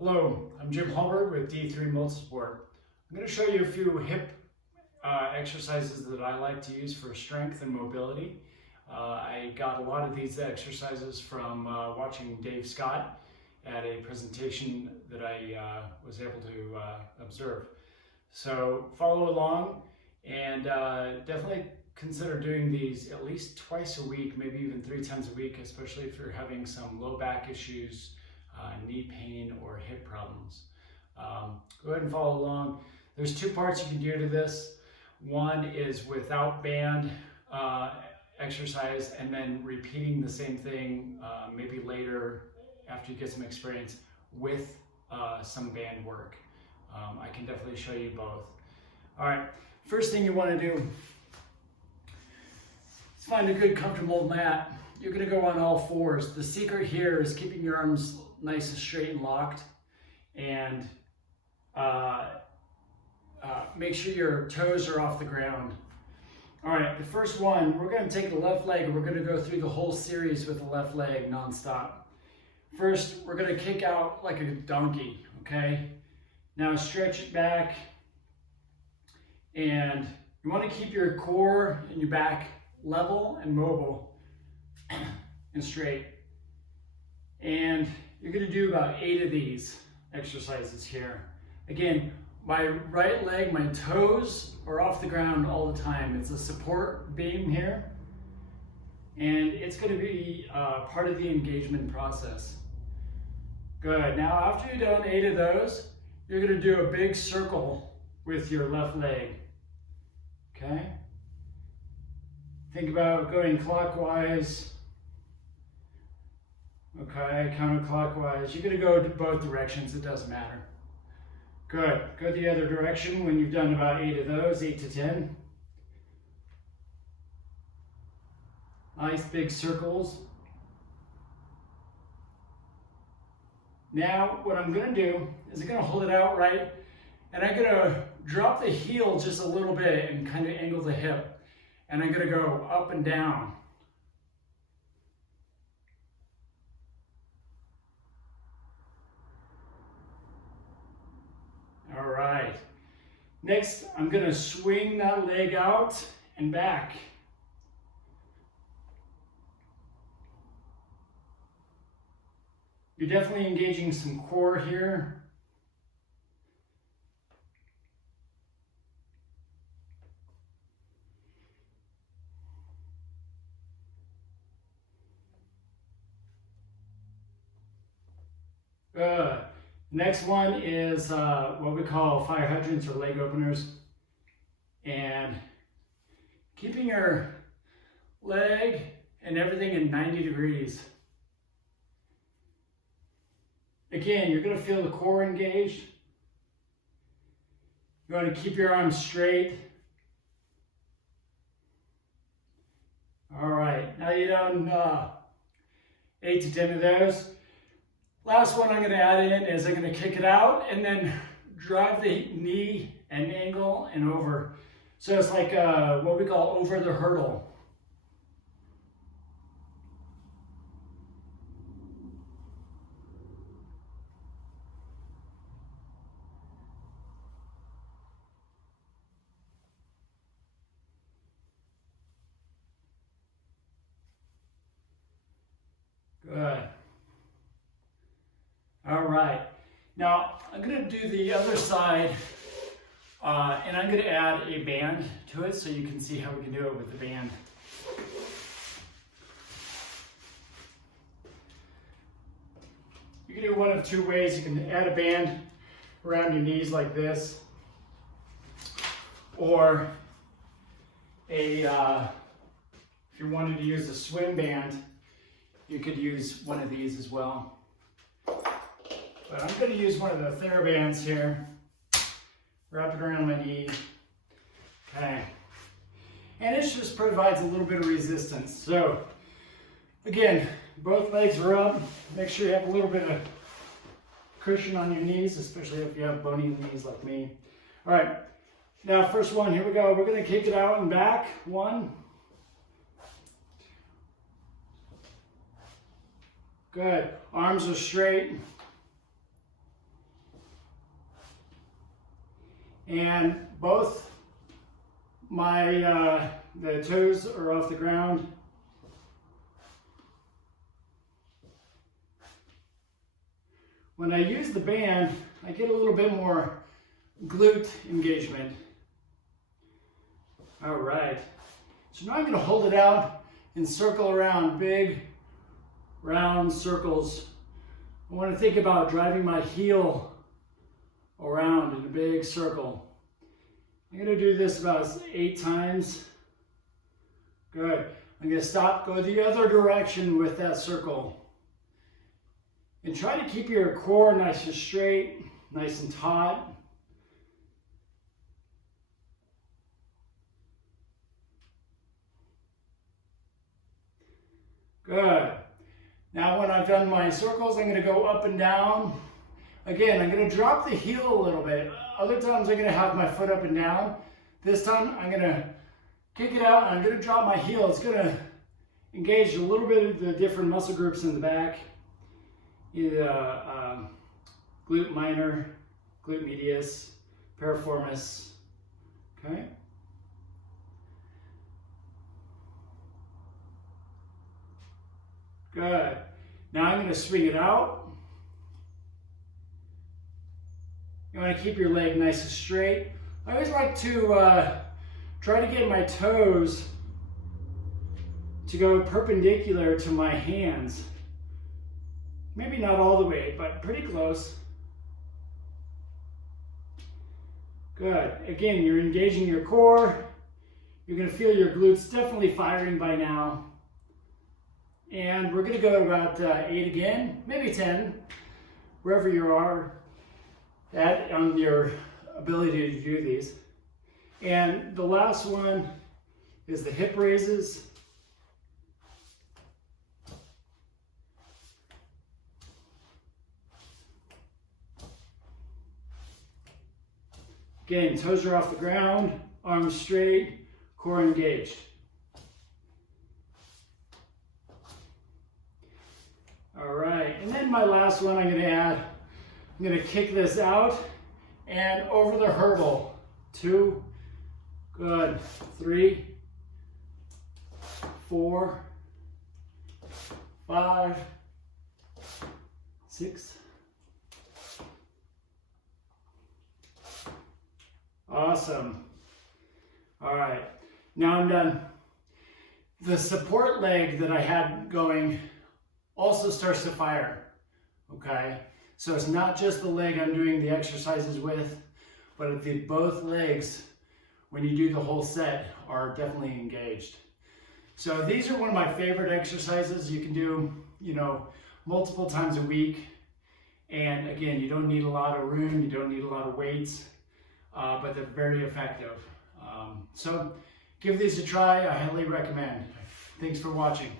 Hello, I'm Jim Hallberg with D3 Multisport. I'm going to show you a few hip exercises that I like to use for strength and mobility. I got a lot of these exercises from watching Dave Scott at a presentation that I was able to observe. So follow along and definitely consider doing these at least twice a week, maybe even 3 times a week, especially if you're having some low back issues, knee pain, or hip problems. Go ahead and follow along. There's 2 parts you can do to this. One is without band exercise, and then repeating the same thing maybe later after you get some experience with some band work. I can definitely show you both. All right, first thing you want to do is find a good comfortable mat. You're going to go on all fours. The secret here is keeping your arms nice and straight and locked, and make sure your toes are off the ground. All right, the first one, we're going to take the left leg and we're going to go through the whole series with the left leg non-stop. First, we're going to kick out like a donkey, okay? Now stretch it back, and you want to keep your core and your back level and mobile and straight. And you're going to do about 8 of these exercises here. Again, my right leg, my toes are off the ground all the time. It's a support beam here, and it's going to be part of the engagement process. Good. Now after you've done 8 of those, you're going to do a big circle with your left leg. Okay? Think about going clockwise. Okay, counterclockwise. You're going to go to both directions, it doesn't matter. Good. Go the other direction when you've done about 8 of those, 8 to 10. Nice big circles. Now, what I'm going to do is I'm going to hold it out right, and I'm going to drop the heel just a little bit and kind of angle the hip. And I'm going to go up and down. All right. Next, I'm going to swing that leg out and back. You're definitely engaging some core here. Good. Next one is what we call fire hydrants or leg openers. And keeping your leg and everything in 90 degrees. Again, you're going to feel the core engaged. You want to keep your arms straight. All right, now you've done 8 to 10 of those. Last one I'm going to add in is I'm going to kick it out and then drive the knee and angle and over. So it's like what we call over the hurdle. Good. All right. Now I'm going to do the other side, and I'm going to add a band to it so you can see how we can do it with the band. You can do one of 2 ways. You can add a band around your knees like this, or if you wanted to use a swim band, you could use one of these as well. But I'm going to use one of the TheraBands here, wrap it around my knee. Okay. And it just provides a little bit of resistance. So, again, both legs are up. Make sure you have a little bit of cushion on your knees, especially if you have bony knees like me. All right. Now, first one, here we go. We're going to kick it out and back. 1. Good. Arms are straight. And both my the toes are off the ground. When I use the band, I get a little bit more glute engagement. All right. So now I'm going to hold it out and circle around, big round circles. I want to think about driving my heel around in a big circle. I'm going to do this about 8 times. Good. I'm going to stop, go the other direction with that circle. And try to keep your core nice and straight, nice and taut. Good. Now when I've done my circles, I'm going to go up and down. Again, I'm going to drop the heel a little bit. Other times I'm going to have my foot up and down. This time I'm going to kick it out and I'm going to drop my heel. It's going to engage a little bit of the different muscle groups in the back. Glute minor, glute medius, piriformis. Okay. Good. Now I'm going to swing it out. You want to keep your leg nice and straight. I always like to try to get my toes to go perpendicular to my hands. Maybe not all the way, but pretty close. Good. Again, you're engaging your core. You're going to feel your glutes definitely firing by now. And we're going to go about 8 again, maybe 10, wherever you are at on your ability to do these. And the last one is the hip raises. Again, toes are off the ground, arms straight, core engaged. All right, and then my last one I'm going to kick this out and over the hurdle. 2, good, 3, 4, 5, 6. Awesome. All right, now I'm done. The support leg that I had going also starts to fire, okay? So it's not just the leg I'm doing the exercises with, but both legs, when you do the whole set, are definitely engaged. So these are one of my favorite exercises. You can do, multiple times a week. And again, you don't need a lot of room, you don't need a lot of weights, but they're very effective. So give these a try, I highly recommend. Thanks for watching.